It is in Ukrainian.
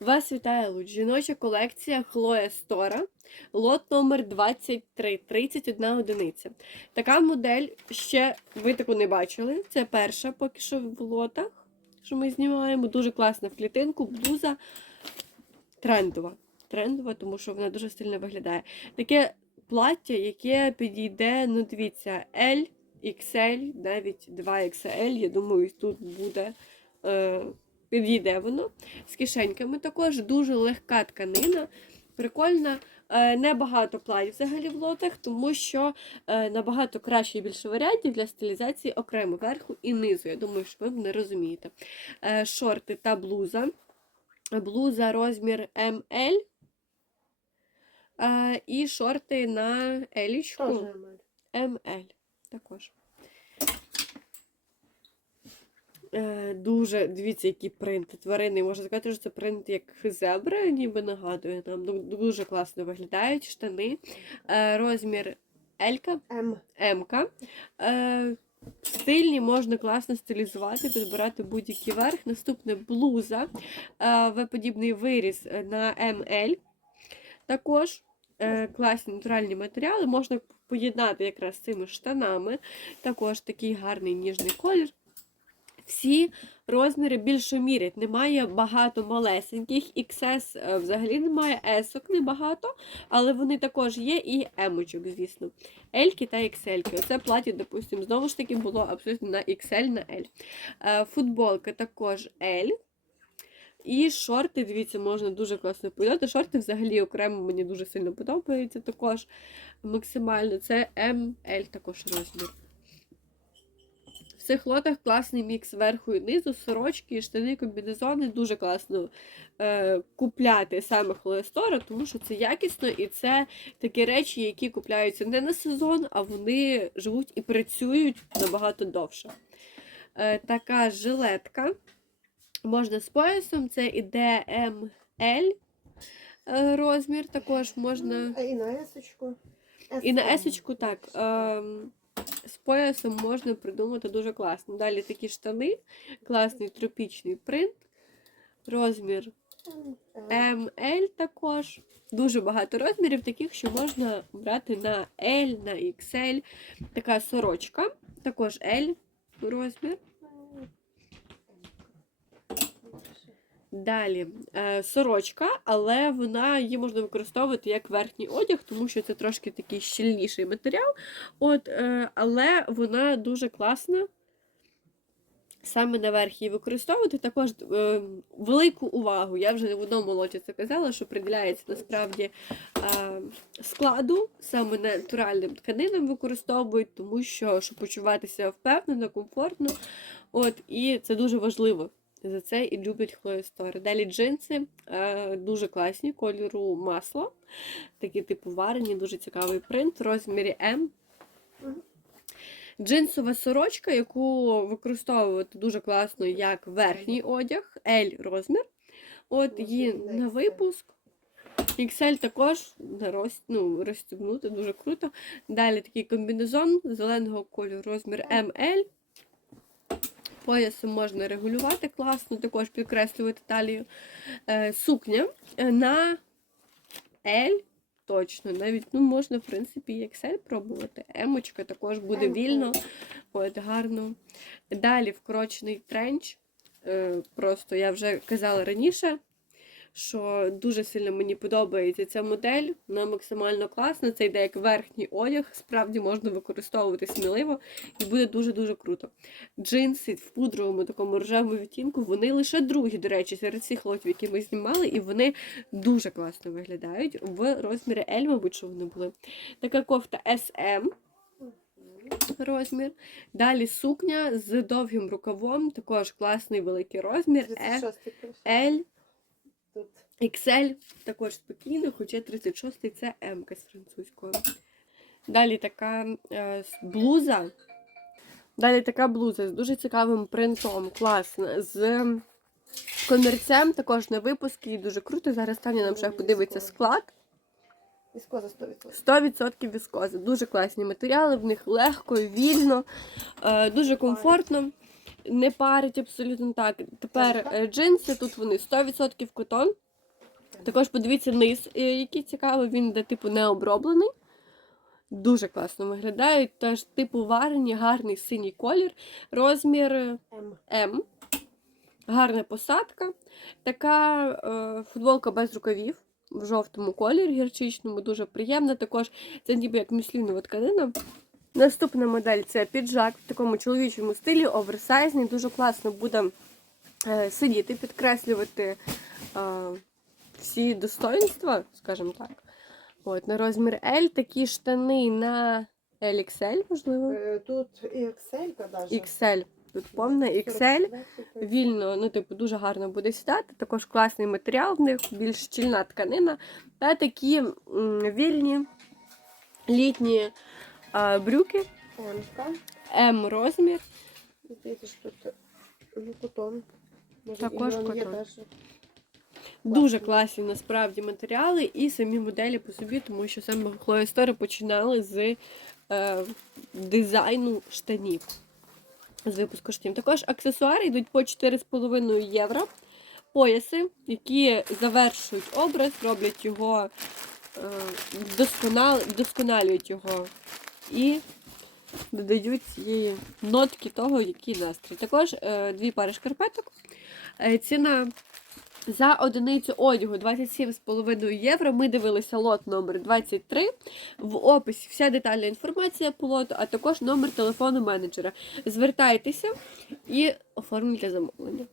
Вас вітає Луч. Жіноча колекція Хлоя Стора, лот номер 23, 31 одиниця. Така модель ще ви таку не бачили. Це перша поки що в лотах, що ми знімаємо. Дуже класна в клітинку, блуза трендова. Трендова, тому що вона дуже стильно виглядає. Таке плаття, яке підійде, ну дивіться, L, XL, навіть 2XL. Я думаю, тут буде. Е, підійде воно з кишеньками. Також дуже легка тканина, прикольна. Е, Небагато платів взагалі в лотах, тому що е, набагато краще і більше варіантів для стилізації окремо верху і низу. Я думаю, що ви мене розумієте. Е, Шорти та блуза. Блуза розмір ML. І шорти на елічку. ML також. Е, Дуже, дивіться, які принти тварини. Можна сказати, що це принт як зебра, ніби нагадує нам. Ну, Дуже класно виглядають штани. Е, Розмір Елька. М-ка. Е, Стильні можна класно стилізувати, підбирати будь-який верх. Наступне блуза. Е, В-подібний виріз на ML. Також е, класні натуральні матеріали. Можна поєднати якраз з цими штанами. Також такий гарний ніжний колір. Всі розміри більше мірять. Немає багато малесеньких. XS е, взагалі немає, S-ок небагато, але вони також є, і емочок, звісно. L та XL. Оце платі, допустимо, знову ж таки було абсолютно на XL, на L. Е, Футболка також L. І шорти, дивіться, можна дуже класно подати. Шорти взагалі окремо мені дуже сильно подобаються також максимально. Це ML також розмір. Цих лотах класний мікс верху і низу, сорочки, штани, комбінезони. Дуже класно е, купляти саме холестора, тому що це якісно і це такі речі, які купляються не на сезон, а вони живуть і працюють набагато довше. Е, така жилетка. Можна з поясом, це іде ML е, розмір, також можна. І на есочку. І на есочку так. Ем, з поясом можна придумати дуже класно. Далі такі штани, класний тропічний принт, розмір ML також. Дуже багато розмірів, таких, що можна брати на L, на XL. Така сорочка, також L розмір. Далі е, сорочка, але вона її можна використовувати як верхній одяг, тому що це трошки такий щільніший матеріал. От, е, але вона дуже класна. Саме наверх її використовувати. Також е, велику увагу, я вже в одному лоті це казала, що приділяється насправді е, складу, саме натуральним тканинам використовують, тому що щоб почуватися впевнено, комфортно. От, І це дуже важливо. За це і люблять Хлоя Стори. Далі джинси е, дуже класні, кольору масло. Такі типу варені, дуже цікавий принт в розмірі М. Джинсова сорочка, яку використовувати дуже класно як верхній одяг, L розмір. От її на випуск. XL також на роз, ну, розстібнути, дуже круто. Далі такий комбінезон зеленого кольору, розмір ML. Поясом можна регулювати класно, також підкреслювати талію. Е, сукня е, на L точно. Навіть ну, можна, в принципі, і XL пробувати. Емочка також буде вільно, от, гарно. Далі вкорочений тренч. Е, просто я вже казала раніше, що дуже сильно мені подобається ця модель. Вона максимально класна. Це йде як верхній одяг, справді можна використовувати сміливо і буде дуже-дуже круто. Джинси в пудровому такому рожевому відтінку, вони лише другі, до речі, серед цих лотів, які ми знімали, і вони дуже класно виглядають. В розмірі L, мабуть, що вони були. Така кофта SM розмір. Далі сукня з довгим рукавом, також класний великий розмір. Е, 36. L, Тут. XL також спокійно, хоча 36-й це М з французькою. Далі така е, блуза. Далі така блуза з дуже цікавим принтом, класна. З комірцем також на випуск і дуже круто. Зараз Таня нам ще подивиться склад. Віскоза 100%. 100% віскоза. Дуже класні матеріали, в них легко, вільно, е, дуже комфортно. Не парить абсолютно так. Тепер е, джинси, тут вони 100% котон. Також подивіться низ, е, який цікавий, він де типу не оброблений. Дуже класно виглядає. Теж типу варені, гарний синій колір, розмір е, М. М. Гарна посадка. Така е, футболка без рукавів в жовтому кольорі гірчичному, дуже приємна. Також це ніби як мюслінова тканина. Наступна модель це піджак в такому чоловічому стилі, оверсайзний. Дуже класно буде е, сидіти, підкреслювати е, всі достоинства, скажімо так. От, на розмір L такі штани на LXL, можливо. Е, Тут і Excel даже. XL. Тут повна XL. Вільно, ну, типу, дуже гарно буде сідати. Також класний матеріал в них, більш щільна тканина. Та такі вільні літні а, брюки М-ка. М розмір. Здається, що тут ну, котон. Може, Також і є даже. Дуже класні насправді матеріали і самі моделі по собі, тому що саме Хлоя Стори починали з е, дизайну штанів. З випуску штанів. Також аксесуари йдуть по 4,5 євро. Пояси, які завершують образ, роблять його, е, досконал, досконалюють його і додають цієї нотки того, який настрій. Також е, дві пари шкарпеток. Е, ціна за одиницю одягу 27,5 євро. Ми дивилися лот номер 23. В описі вся детальна інформація по лоту, а також номер телефону менеджера. Звертайтеся і оформлюйте замовлення.